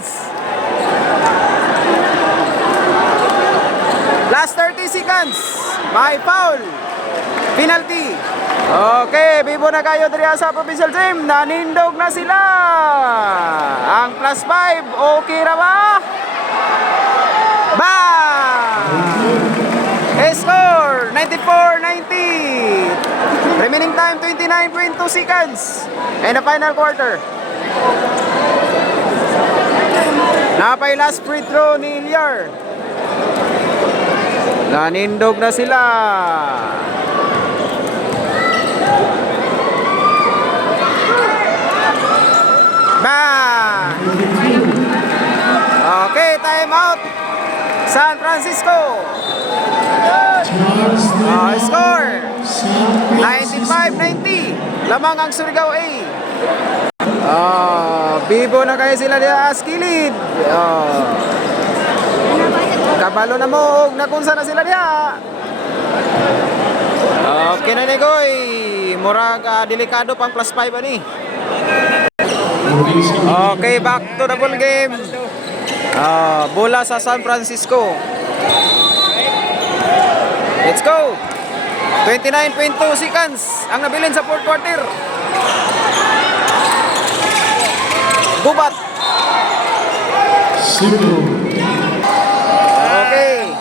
seconds. Last 30 seconds. May foul. Penalty. Okay, bibo na kayo diri sa provincial team. Nanindog na sila. Ang plus 5, okay ra ba? Score 94-90. Remaining time 29.2 seconds. And the final quarter. Napay last free throw ni Ilyar. Nanindog na sila. Bang! Okay, time out. San Francisco. Score 95-90. Lamang ang Surigao A. Bibo na kayo sila diya skilid. Kabalo na mo na kung saan na sila diya. Okay na ni Goy. Murag delikado pang plus 5 ani. Okay, back to the ball game. Bola sa San Francisco. Let's go. 29.2 seconds ang nabilin sa fourth quarter. Gubat. Okay.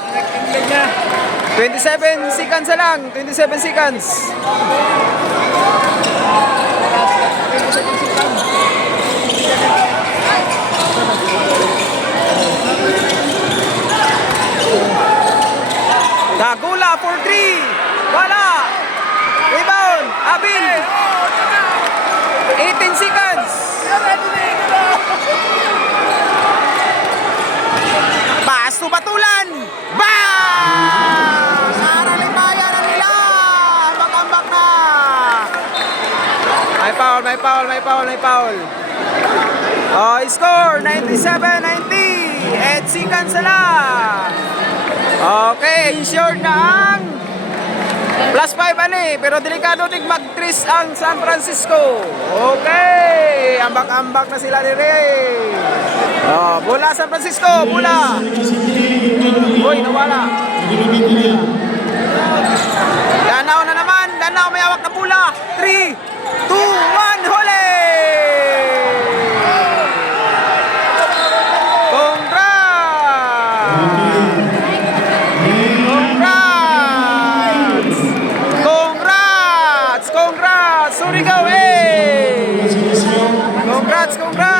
27 seconds na lang. 27 seconds. Dagula for 3. Wala. Rebound. Abil. 18 seconds. Pasto batulan. Bang! Saralimbaya na nila. Ambak-ambak na. May foul, may foul, may foul, may foul. Score 97-90. 8 seconds na lang. Okay, insured na ang plus 5 ani, pero delikado din mag-tris ang San Francisco. Okay, ambak-ambak na sila dire. Bola San Francisco, bola. Uy, nawala. Danao na naman, Danao may hawak na bola. 3, 2, 1, huli! Surigao, hey! Congrats, congrats!